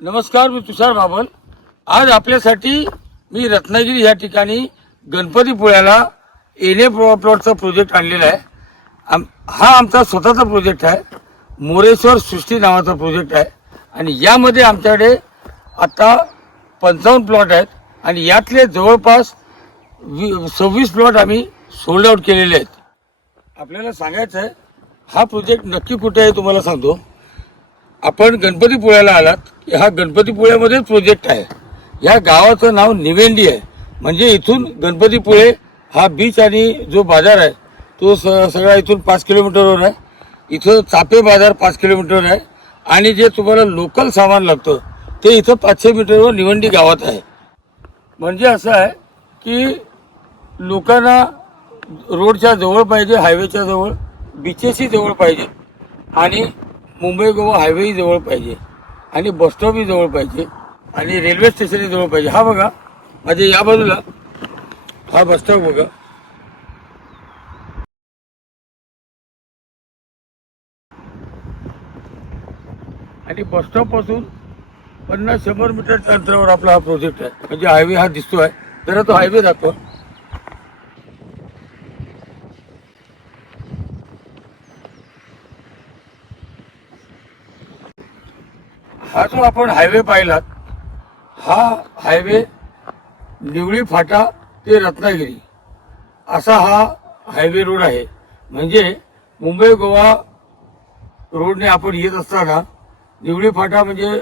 नमस्कार, मी तुषार बाबल. आज आपल्यासाठी मी रत्नागिरी या ठिकाणी गणपतीपुळ्याला एने प्लॉटचा प्रोजेक्ट आणलेला आहे. हा आमचा स्वतःचा प्रोजेक्ट आहे. मोरेश्वर सृष्टी नावाचा प्रोजेक्ट आहे आणि यामध्ये आमच्याकडे आता 55 प्लॉट आहेत आणि यातले जवळपास 26 प्लॉट आम्ही सोल्ड आउट केलेले आहेत. आपल्याला सांगायचं आहे हा प्रोजेक्ट नक्की कुठे आहे तुम्हाला सांगतो. आपण गणपतीपुळ्याला आलात की हा गणपतीपुळ्यामध्येच प्रोजेक्ट आहे. या गावाचं नाव निवेंडी आहे. म्हणजे इथून गणपतीपुळे हा बीच आणि जो बाजार आहे तो सगळा इथून 5 किलोमीटरवर आहे. इथं चापे बाजार 5 किलोमीटरवर आहे आणि जे तुम्हाला लोकल सामान लागतं ते इथं 500 मीटरवर निवेंडी गावात आहे. म्हणजे असं आहे की लोकांना रोडच्या जवळ पाहिजे, हायवेच्या जवळ, बीचेसही जवळ पाहिजे आणि मुंबई गोवा हायवेही जवळ पाहिजे आणि बसस्टॉपही जवळ पाहिजे आणि रेल्वे स्टेशनही जवळ पाहिजे. हा बघा माझ्या या बाजूला हा बसस्टॉप बघा. आणि बसस्टॉपपासून 50-100 मीटरच्या अंतरावर आपला हा प्रोजेक्ट आहे. म्हणजे हायवे हा दिसतोय. जरा तो हायवे दाखवा. हा जो आपण हायवे पाहिलात हा हायवे निवळी फाटा ते रत्नागिरी असा हा हायवे रोड आहे. म्हणजे मुंबई गोवा रोडने आपण येत असताना निवळी फाटा म्हणजे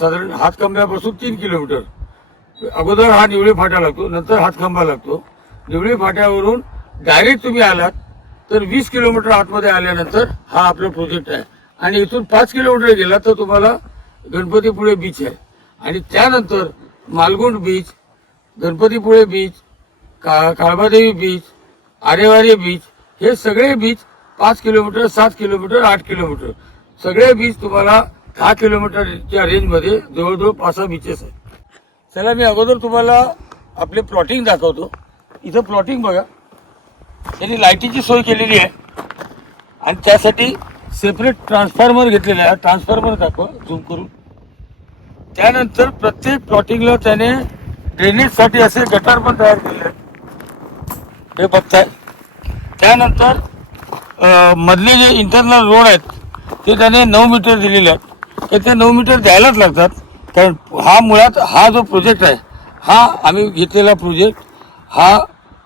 साधारण हातखंब्यापासून 3 किलोमीटर अगोदर हा निवळी फाटा लागतो, नंतर हातखंबा लागतो. निवळी फाट्यावरून डायरेक्ट तुम्ही आलात तर 20 किलोमीटर आतमध्ये आल्यानंतर हा आपला प्रोजेक्ट आहे. आणि इथून 5 किलोमीटर गेला तर तुम्हाला गणपतीपुळे बीच आहे आणि त्यानंतर Malgund beach, Ganpatipule beach, Kalbadevi beach, Aarevare beach, हे सगळे बीच 5 किलोमीटर, 7 किलोमीटर, 8 किलोमीटर सगळे बीच तुम्हाला 10 किलोमीटरच्या रेंजमध्ये जवळजवळ 5-6 बीचेस आहेत. चला मी अगोदर तुम्हाला आपले प्लॉटिंग दाखवतो. इथं प्लॉटिंग बघा. त्यांनी लाईटीची सोय केलेली आहे आणि त्यासाठी सेपरेट ट्रान्सफॉर्मर घेतलेला आहे. ट्रान्सफॉर्मर दाखवा झूम करून. त्यानंतर प्रत्येक प्लॉटिंगला त्याने ड्रेनेजसाठी असे गटार पण तयार केले आहेत, हे बघताय. त्यानंतर मधले जे इंटरनल रोड आहेत ते त्याने 9 मीटर दिलेले आहेत. तर ते 9 मीटर द्यायलाच लागतात. कारण हा मुळात हा जो प्रोजेक्ट आहे हा आम्ही घेतलेला प्रोजेक्ट हा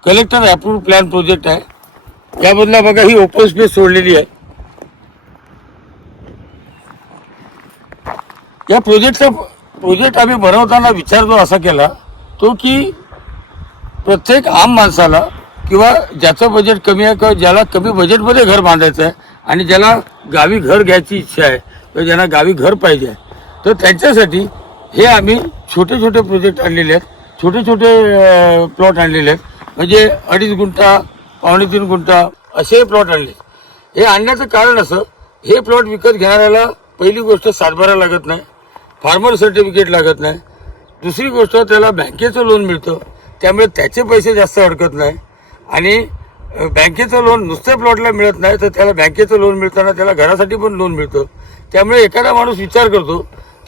कलेक्टर अप्रूव्ड प्लॅन प्रोजेक्ट आहे. याबद्दल बघा ही ओपन स्पेस सोडलेली आहे. या प्रोजेक्ट आम्ही बनवताना विचार जो असा केला तो की प्रत्येक आम माणसाला किंवा ज्याचं बजेट कमी आहे किंवा ज्याला कमी बजेटमध्ये घर बांधायचं आहे आणि ज्याला गावी घर घ्यायची इच्छा आहे किंवा ज्यांना गावी घर पाहिजे आहे तर त्यांच्यासाठी हे आम्ही छोटे छोटे प्रोजेक्ट आणलेले आहेत. छोटे छोटे प्लॉट आणलेले आहेत. म्हणजे 2.5 गुंठा, 3.25 गुंठा असे प्लॉट आणले. हे आणण्याचं कारण असं, हे प्लॉट विकत घेणाऱ्याला पहिली गोष्ट सातबारा लागत नाही, फार्मर सर्टिफिकेट लागत नाही. दुसरी गोष्ट त्याला बँकेचं लोन मिळतं, त्यामुळे त्याचे पैसे जास्त अडकत नाही. आणि बँकेचं लोन नुसत्या प्लॉटला मिळत नाही तर त्याला बँकेचं लोन मिळताना त्याला घरासाठी पण लोन मिळतं. त्यामुळे एखादा माणूस विचार करतो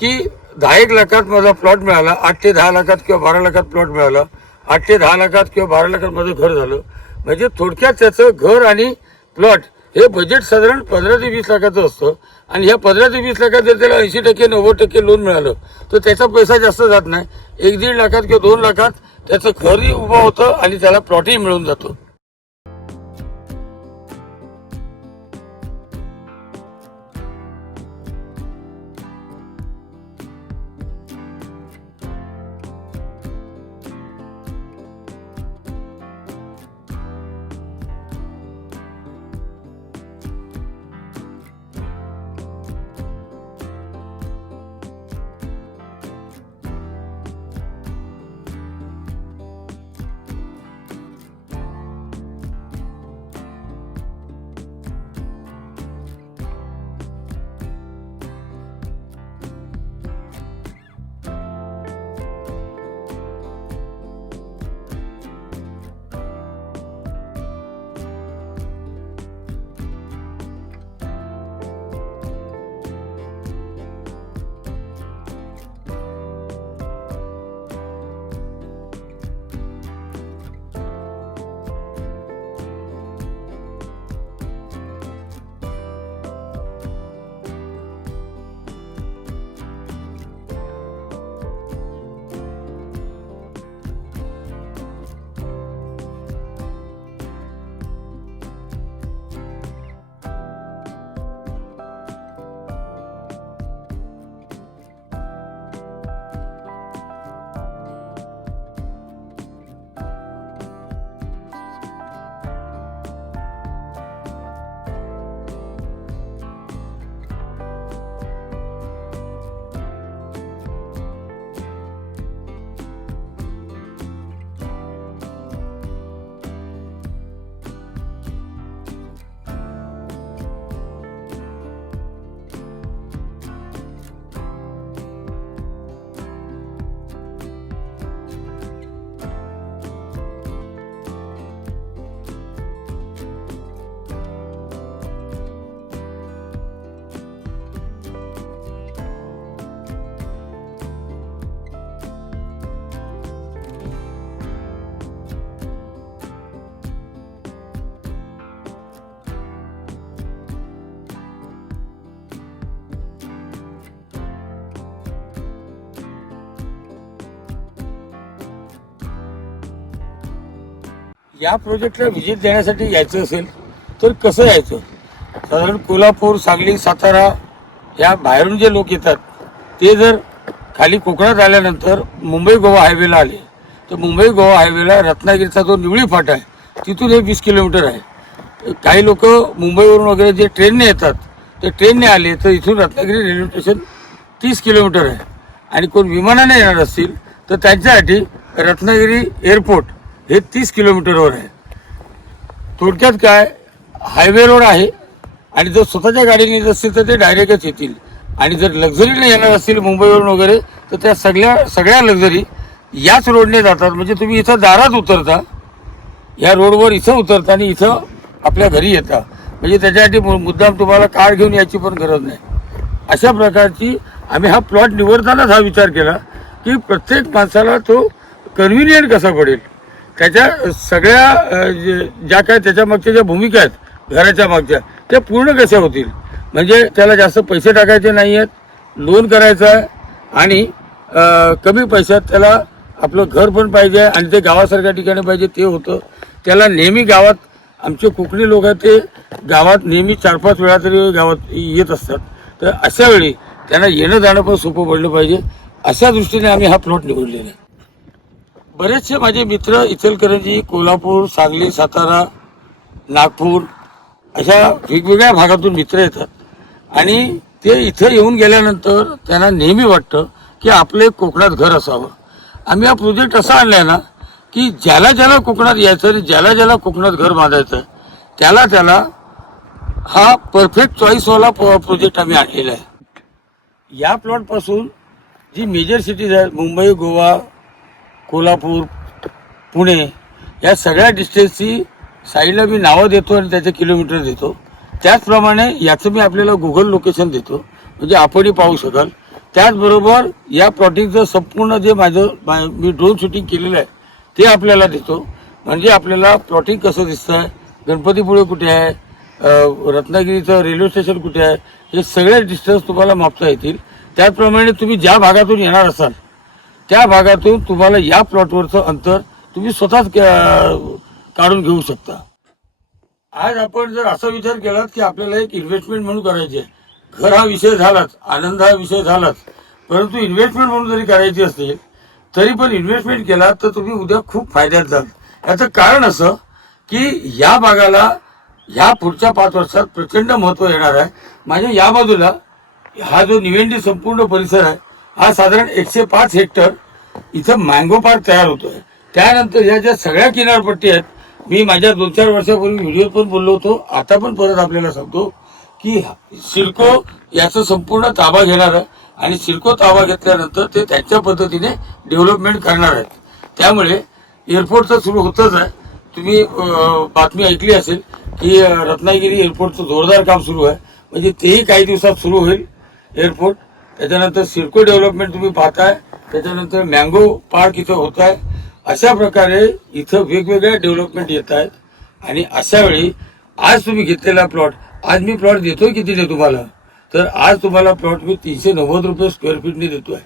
की 10-1 लाखात माझा प्लॉट मिळाला, 8 ते 10 लाखात किंवा 12 लाखात प्लॉट मिळाला, 8 ते 10 लाखात किंवा 12 लाखात माझं घर झालं. म्हणजे थोडक्यात त्याचं घर आणि प्लॉट हे बजेट साधारण 15 ते 20 लाखाचं असतं. आणि ह्या 15 ते 20 लाखात जर त्याला 80% 90% लोन मिळालं तर त्याचा पैसा जास्त जात नाही. 1-1.5 लाखात किंवा 2 लाखात त्याचं घरही उभं होतं आणि त्याला प्लॉटही मिळून जातो. या प्रोजेक्टला व्हिजिट देण्यासाठी यायचं असेल तर कसं यायचं? साधारण कोल्हापूर, सांगली, सातारा या बाहेरून जे लोक येतात ते जर खाली कोकणात आल्यानंतर मुंबई गोवा हायवेला आले तर मुंबई गोवा हायवेला रत्नागिरीचा जो निवळी फाटा आहे तिथून हे 20 किलोमीटर आहे. काही लोक मुंबईवरून वगैरे जे ट्रेनने येतात ते ट्रेनने आले तर इथून रत्नागिरी रेल्वे स्टेशन 30 किलोमीटर आहे. आणि कोण विमानाने येणार असतील तर त्यांच्यासाठी रत्नागिरी एअरपोर्ट हे 30 किलोमीटरवर आहे. थोडक्यात काय, हायवे रोड आहे आणि जर स्वतःच्या गाडीने येत असतील तर ते डायरेक्टच येतील. आणि जर लक्झरीने येणार असतील मुंबईवरून वगैरे तर त्या सगळ्या लक्झरी याच रोडने जातात. म्हणजे तुम्ही इथं दारात उतरता, या रोडवर इथं उतरता आणि इथं आपल्या घरी येता. म्हणजे त्याच्यासाठी मुद्दाम तुम्हाला कार घेऊन यायची पण गरज नाही. अशा प्रकारची आम्ही हा प्लॉट निवडतानाच हा विचार केला की प्रत्येक माणसाला तो कन्व्हिनियंट कसा पडेल. त्याच्या सगळ्या ज्या काय त्याच्या मागच्या ज्या भूमिका आहेत घराच्या मागच्या त्या पूर्ण कशा होतील. म्हणजे त्याला जास्त पैसे टाकायचे नाही आहेत, लोन करायचं आहे आणि कमी पैशात त्याला आपलं घर पण पाहिजे आणि ते गावासारख्या ठिकाणी पाहिजे ते होतं. त्याला नेहमी गावात, आमचे कोकणी लोक आहेत ते गावात नेहमी 4-5 वेळा तरी गावात येत असतात. तर अशा वेळी त्यांना येणं जाणं पण सोपं पडलं पाहिजे. अशा दृष्टीने आम्ही हा प्लॉट निवडलेला आहे. बरेचसे माझे मित्र इचलकरंजी, कोल्हापूर, सांगली, सातारा, नागपूर अशा वेगवेगळ्या भागातून मित्र येतात आणि ते इथं येऊन गेल्यानंतर त्यांना नेहमी वाटतं की आपले कोकणात घर असावं. आम्ही हा प्रोजेक्ट असा आणला आहे ना की ज्याला ज्याला कोकणात यायचं आणि ज्याला ज्याला कोकणात घर बांधायचं त्याला हा परफेक्ट चॉईसवाला प्रोजेक्ट आम्ही आणलेला आहे. या प्लॉटपासून जी मेजर सिटीज आहेत मुंबई, गोवा, कोल्हापूर, पुणे या सगळ्या डिस्टन्सची साईडला मी नावं देतो आणि त्याचे किलोमीटर देतो. त्याचप्रमाणे याचं मी आपल्याला गुगल लोकेशन देतो म्हणजे आपणही पाहू शकाल. त्याचबरोबर या प्लॉटिंगचं संपूर्ण जे मी ड्रोन शूटिंग केलेलं आहे ते आपल्याला देतो. म्हणजे आपल्याला प्लॉटिंग कसं दिसतं आहे, गणपतीपुळे कुठे आहे, रत्नागिरीचं रेल्वे स्टेशन कुठे आहे, हे सगळे डिस्टन्स तुम्हाला मापता येतील. त्याचप्रमाणे तुम्ही ज्या भागातून येणार असाल त्या भागातून तुम्हाला या प्लॉटवरचं अंतर तुम्ही स्वतःच काढून घेऊ शकता. आज आपण जर असा विचार केला की आपल्याला एक इन्व्हेस्टमेंट म्हणून करायची आहे, घर हा विषय झालाच, आनंद हा विषय झालाच, परंतु इन्व्हेस्टमेंट म्हणून जरी करायची असेल तरी पण इन्व्हेस्टमेंट केला तर तुम्ही उद्या खूप फायद्यात जाल. याचं कारण असं की या भागाला ह्या पुढच्या 5 वर्षात प्रचंड महत्त्व येणार आहे. माझ्या या बाजूला हा जो निवेंडी संपूर्ण परिसर आहे हा साधारण 105 हेक्टर इथं मँगो पार्क तयार होतोय. त्यानंतर ह्या ज्या सगळ्या किनारपट्टी आहेत, मी माझ्या 2-4 वर्षापूर्वी व्हिडिओ पण बोललो होतो, आता पण परत आपल्याला सांगतो की सिडको याचा संपूर्ण ताबा घेणार आहे आणि सिडको ताबा घेतल्यानंतर ते त्यांच्या पद्धतीने डेव्हलपमेंट करणार आहेत. त्यामुळे एअरपोर्टचं सुरू होतच आहे. तुम्ही बातमी ऐकली असेल की रत्नागिरी एअरपोर्टचं जोरदार काम सुरू आहे. म्हणजे तेही काही दिवसात सुरू होईल एअरपोर्ट. त्याच्यानंतर सिडको डेव्हलपमेंट तुम्ही पाहताय, त्याच्यानंतर मँगो पार्क इथं होत आहे. अशा प्रकारे इथं वेगवेगळ्या डेव्हलपमेंट येत आहेत. आणि अशा वेळी आज तुम्ही घेतलेला प्लॉट, आज मी प्लॉट देतोय कितीने तुम्हाला, तर आज तुम्हाला प्लॉट मी 390 रुपये स्क्वेअर फीटने देतोय.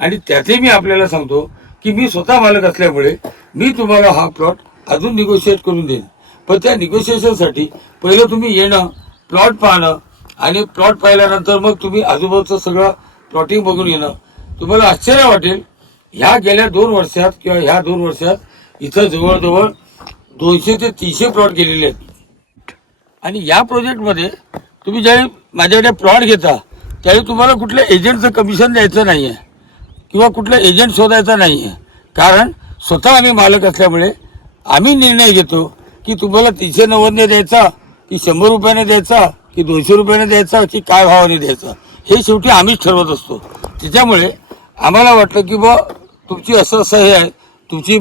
आणि त्यातही मी आपल्याला सांगतो की मी स्वतः मालक असल्यामुळे मी तुम्हाला हा प्लॉट अजून निगोशिएट करून देईन. पण त्या निगोशिएशनसाठी पहिलं तुम्ही येणं, प्लॉट पाहणं आणि प्लॉट पाहिल्यानंतर मग तुम्ही आजूबाजूचं सगळं प्लॉटिंग बघून येणं. तुम्हाला आश्चर्य वाटेल, ह्या गेल्या 2 वर्षात किंवा ह्या 2 वर्षात इथं जवळजवळ 200 ते 300 प्लॉट गेलेले आहेत. आणि या प्रोजेक्टमध्ये तुम्ही ज्यावेळी माझ्याकडे प्लॉट घेता त्यावेळी तुम्हाला कुठल्या एजंटचं कमिशन द्यायचं नाही आहे किंवा कुठला एजंट शोधायचा नाही आहे. कारण स्वतः आम्ही मालक असल्यामुळे आम्ही निर्णय घेतो की तुम्हाला 390ने द्यायचा की 100 रुपयाने द्यायचा की 200 रुपयाने द्यायचा की काय भावाने द्यायचा, हे शेवटी आम्हीच ठरवत असतो. त्याच्यामुळे आम्हाला वाटलं की बा तुमची असं हे आहे, तुमची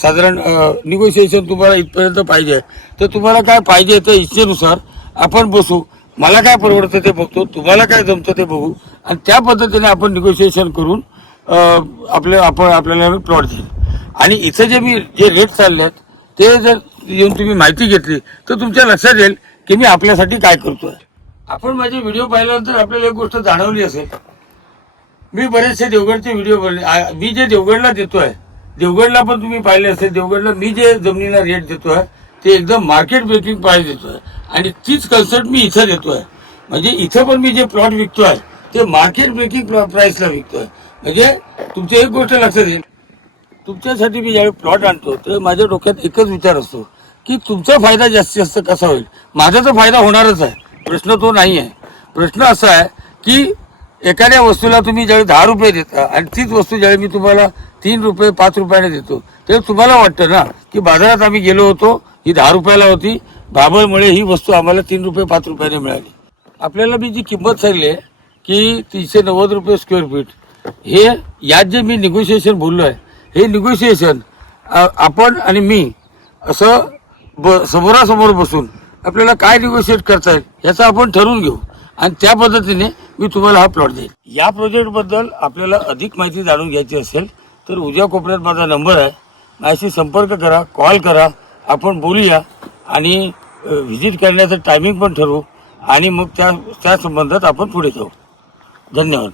साधारण निगोशिएशन तुम्हाला इथपर्यंत पाहिजे, तर तुम्हाला काय पाहिजे त्या इच्छेनुसार आपण बसू. मला काय परवडतं ते बघतो, तुम्हाला काय जमतं ते बघू आणि त्या पद्धतीने आपण निगोशिएशन करून आपल्याला प्लॉट देईल. आणि इथं जे रेट चालले आहेत ते जर येऊन तुम्ही माहिती घेतली तर तुमच्या लक्षात येईल की मी आपल्यासाठी काय करतोय. आपण माझे व्हिडिओ पाहिल्यानंतर आपल्याला एक गोष्ट जाणवली असेल, मी बरेचसे देवगडचे व्हिडिओ बनले. मी जे देवगडला देतोय देवगडला पण तुम्ही पाहिले असेल, देवगडला मी जे जमिनीला रेट देतोय ते एकदम मार्केट ब्रेकिंग प्राइस देतोय आणि तीच कन्सेप्ट मी इथं देतोय. म्हणजे इथं पण मी जे प्लॉट विकतोय ते मार्केट ब्रेकिंग प्राइसला विकतोय. म्हणजे तुमची एक गोष्ट लक्षात येईल, तुमच्यासाठी मी ज्यावेळी प्लॉट आणतो तर माझ्या डोक्यात एकच विचार असतो की तुमचा फायदा जास्तीत जास्त कसा होईल. माझा तर फायदा होणारच आहे, प्रश्न तो नाही आहे. प्रश्न असा आहे की एखाद्या वस्तूला तुम्ही ज्यावेळी 10 रुपये देता आणि तीच वस्तू ज्यावेळी मी तुम्हाला 3 रुपये 5 रुपयाने देतो तेव्हा तुम्हाला वाटतं ना की बाजारात आम्ही गेलो होतो, ही 10 रुपयाला होती, भाबळमुळे ही वस्तू आम्हाला 3 रुपये 5 रुपयाने मिळाली. आपल्याला मी जी किंमत सांगली की 390 रुपये स्क्वेअर फीट, हे यात जे मी निगोशिएशन बोललो आहे हे निगोशिएशन आपण आणि मी असं समोरासमोर बसून आपल्याला काय निगोशिएट करता येईल याचं आपण ठरवून घेऊ आणि त्या पद्धतीने मी तुम्हाला हा प्लॉट देईल. या प्रोजेक्टबद्दल आपल्याला अधिक माहिती जाणून घ्यायची असेल तर उजव्या कोपऱ्यात माझा नंबर आहे, माझ्याशी संपर्क करा, कॉल करा, आपण बोलूया आणि व्हिजिट करण्याचं टायमिंग पण ठरवू आणि मग त्या संबंधात आपण पुढे जाऊ. धन्यवाद.